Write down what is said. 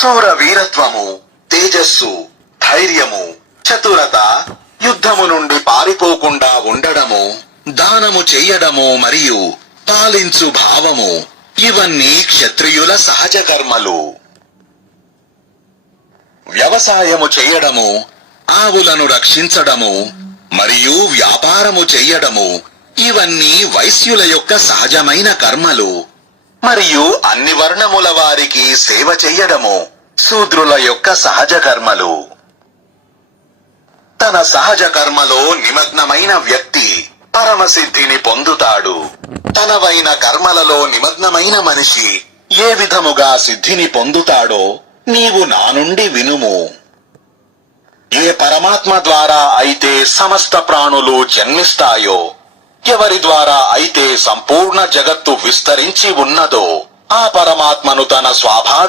శూర వీరత్వము, తేజస్సు, ధైర్యము, చతురత, యుద్ధము నుండి పారిపోకుండా ఉండడము, దానము చెయ్యడము మరియు పాలించు భావము ఇవన్నీ క్షత్రియుల సహజ కర్మలు. వ్యవసాయము చెయ్యడము, ఆవులను రక్షించడము మరియు వ్యాపారము చెయ్యడము ఇవన్నీ వైశ్యుల యొక్క సహజమైన కర్మలు. మరియు అన్ని వర్ణముల వారికి సేవ చెయ్యడము శూద్రుల యొక్క సహజ కర్మలు. తన సహజ కర్మలో నిమగ్నమైన వ్యక్తి పరమసిద్ధిని పొందుతాడు. తనవైన కర్మలలో నిమగ్నమైన మనిషి ఏ విధముగా సిద్ధిని పొందుతాడో నీవు నా నుండి వినుము. ఏ పరమాత్మ ద్వారా అయితే సమస్త ప్రాణులు జన్మిస్తాయో, ఎవరి ద్వారా అయితే సంపూర్ణ జగత్తు విస్తరించి ఉన్నదో, ఆ పరమాత్మను తన స్వాభావిక